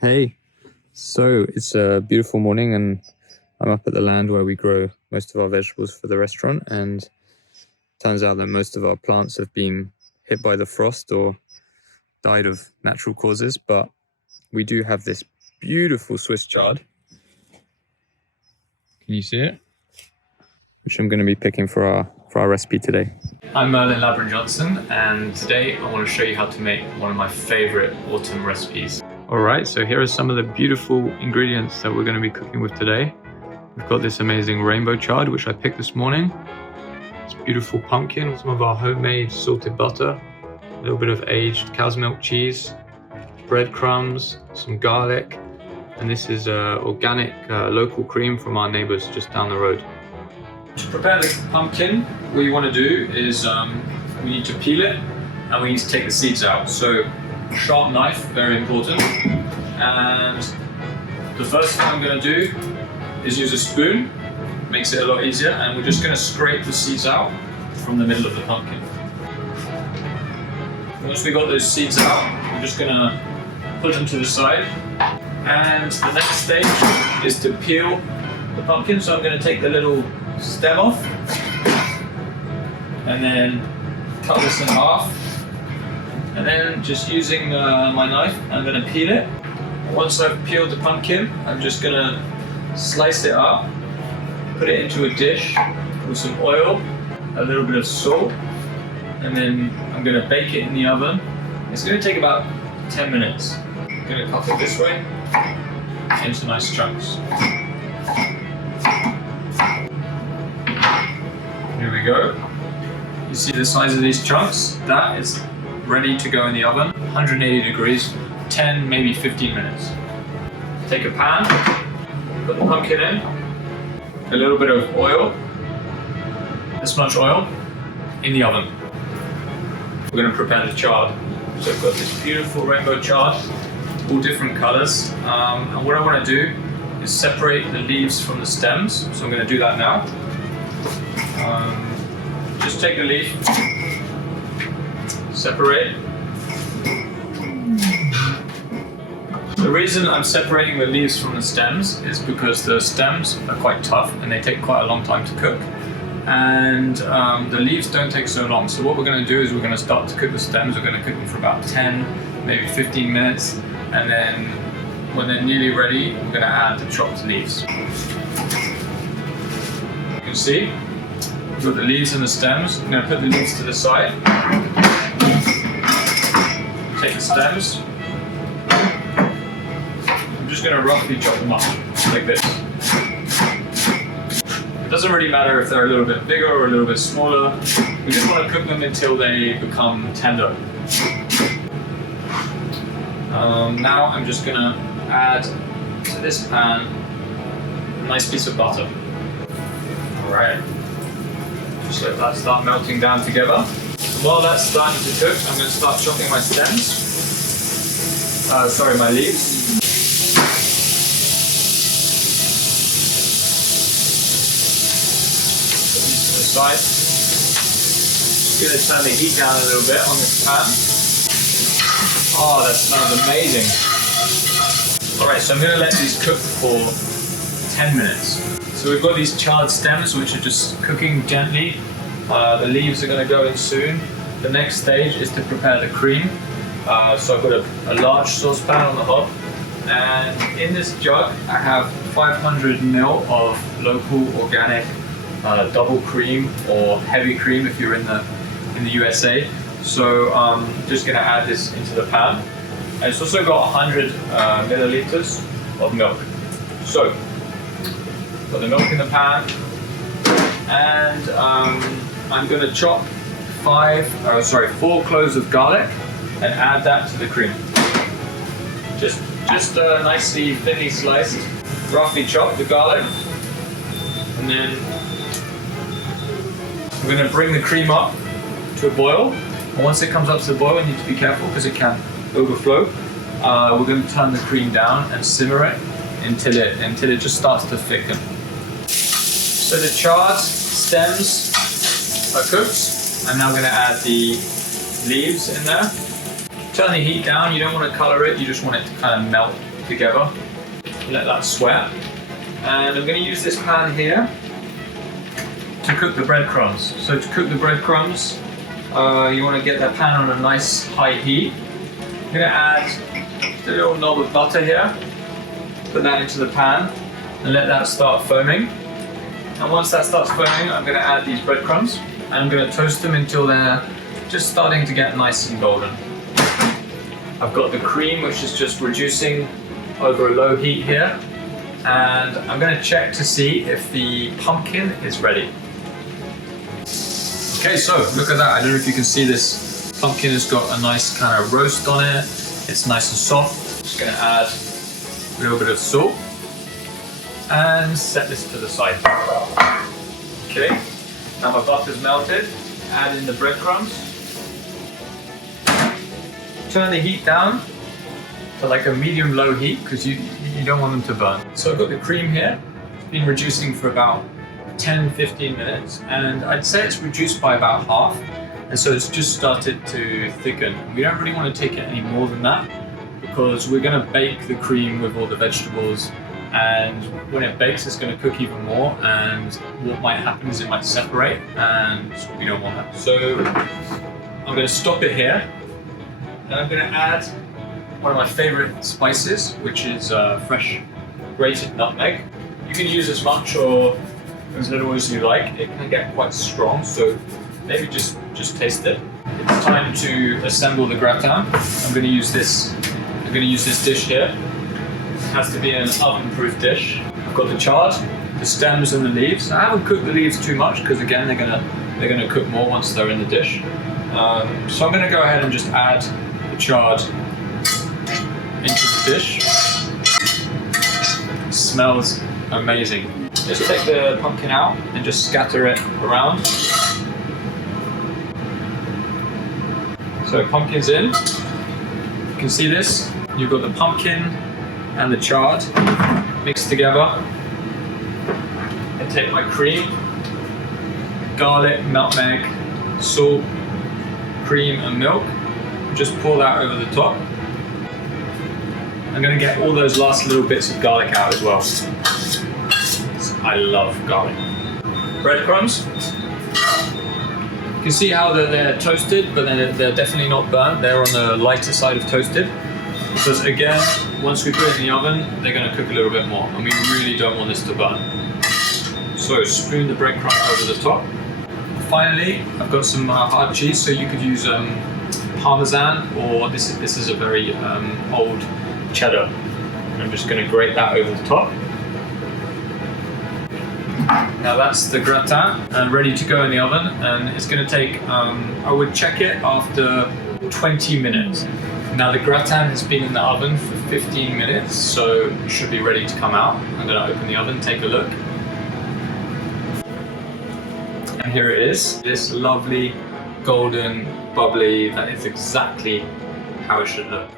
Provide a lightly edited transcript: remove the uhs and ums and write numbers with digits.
Hey, so it's a beautiful morning and I'm up at the land where we grow most of our vegetables for the restaurant, and turns out that most of our plants have been hit by the frost or died of natural causes, but we do have this beautiful Swiss chard. Can you see it? Which I'm going to be picking for our recipe today. I'm Merlin-Labron Johnson, and today I want to show you how to make one of my favorite autumn recipes. Alright, so here are some of the beautiful ingredients that we're going to be cooking with today. We've got this amazing rainbow chard, which I picked this morning. It's beautiful pumpkin, some of our homemade salted butter, a little bit of aged cow's milk cheese, breadcrumbs, some garlic, and this is organic local cream from our neighbours just down the road. To prepare the pumpkin, what you want to do is we need to peel it and we need to take the seeds out. So sharp knife, very important. And the first thing I'm going to do is use a spoon. Makes it a lot easier, and we're just going to scrape the seeds out from the middle of the pumpkin. Once we got those seeds out, we're just going to put them to the side. And the next stage is to peel the pumpkin. So I'm going to take the little stem off and then cut this in half. And then just using my knife, I'm going to peel it. Once I've peeled the pumpkin, I'm just going to slice it up, put it into a dish with some oil, a little bit of salt, and then I'm going to bake it in the oven. It's going to take about 10 minutes. I'm going to cut it this way into nice chunks. Here we go. You see the size of these chunks? That is ready to go in the oven, 180 degrees, 10, maybe 15 minutes. Take a pan, put the pumpkin in, a little bit of oil, this much oil, in the oven. We're going to prepare the chard. So I've got this beautiful rainbow chard, all different colors, and what I want to do is separate the leaves from the stems, so I'm going to do that now. Just take the leaf, separate. The reason I'm separating the leaves from the stems is because the stems are quite tough and they take quite a long time to cook, and the leaves don't take so long. So what we're going to do is we're going to start to cook the stems. We're going to cook them for about 10, maybe 15 minutes, and then when they're nearly ready, we're going to add the chopped leaves. You can see we've got the leaves and the stems. I'm going to put the leaves to the side. Take the stems. I'm just going to roughly chop them up like this. It doesn't really matter if they're a little bit bigger or a little bit smaller. We just want to cook them until they become tender. Now I'm just going to add to this pan a nice piece of butter. Alright. Just let that start melting down together. And while that's starting to cook, I'm going to start chopping my stems. My leaves. Put these to the side. Just going to turn the heat down a little bit on this pan. Oh, that smells amazing. Alright, so I'm going to let these cook for 10 minutes. So we've got these charred stems which are just cooking gently. The leaves are going to go in soon. The next stage is to prepare the cream. So I've got a large saucepan on the hob, and in this jug I have 500 ml of local organic double cream, or heavy cream if you're in the USA. So I'm just going to add this into the pan. And it's also got 100 milliliters of milk. So put the milk in the pan, and I'm going to chop 4 cloves of garlic and add that to the cream. Just nicely thinly sliced, roughly chop the garlic, and then we're going to bring the cream up to a boil. And once it comes up to the boil, you need to be careful because it can overflow. We're going to turn the cream down and simmer it until it just starts to thicken. So the chard stems are cooked. I'm now going to add the leaves in there. Turn the heat down. You don't want to color it, you just want it to kind of melt together. Let that sweat. And I'm going to use this pan here to cook the breadcrumbs. So to cook the breadcrumbs, you want to get that pan on a nice high heat. I'm going to add a little knob of butter here, put that into the pan and let that start foaming. And once that starts foaming, I'm going to add these breadcrumbs and I'm going to toast them until they're just starting to get nice and golden. I've got the cream which is just reducing over a low heat here, and I'm going to check to see if the pumpkin is ready. Okay, so look at that. I don't know if you can see this. Pumpkin has got a nice kind of roast on it. It's nice and soft. Just going to add a little bit of salt and set this to the side. Okay, now my butter's melted. Add in the breadcrumbs. Turn the heat down to like a medium-low heat because you don't want them to burn. So I've got the cream here. It's been reducing for about 10-15 minutes, and I'd say it's reduced by about half, and so it's just started to thicken. We don't really want to take it any more than that because we're going to bake the cream with all the vegetables, and when it bakes it's going to cook even more, and what might happen is it might separate, and we don't want that. So I'm going to stop it here, and I'm going to add one of my favorite spices, which is fresh grated nutmeg. You can use as much or as little as you like. It can get quite strong, so maybe just taste it. It's time to assemble the gratin. I'm going to use this dish here. It has to be an oven-proof dish. I've got the chard, the stems and the leaves. I haven't cooked the leaves too much because again they're gonna cook more once they're in the dish. So I'm going to go ahead and just add the chard into the dish. It smells amazing. Just take the pumpkin out and just scatter it around. So pumpkin's in. You can see this. You've got the pumpkin and the chard mixed together. I take my cream, garlic, nutmeg, salt, cream and milk. Just pour that over the top. I'm going to get all those last little bits of garlic out as well. I love garlic. Breadcrumbs. You can see how they're toasted, but they're definitely not burnt. They're on the lighter side of toasted. Because again, once we put it in the oven, they're going to cook a little bit more, and we really don't want this to burn. So spoon the breadcrumbs over the top. Finally, I've got some hard cheese, so you could use Parmesan, or this is a very old cheddar. I'm just going to grate that over the top. Now that's the gratin and ready to go in the oven, and it's going to take, I would check it after 20 minutes. Now the gratin has been in the oven for 15 minutes, so it should be ready to come out. I'm going to open the oven, take a look. And here it is. This lovely, golden, bubbly, that is exactly how it should look.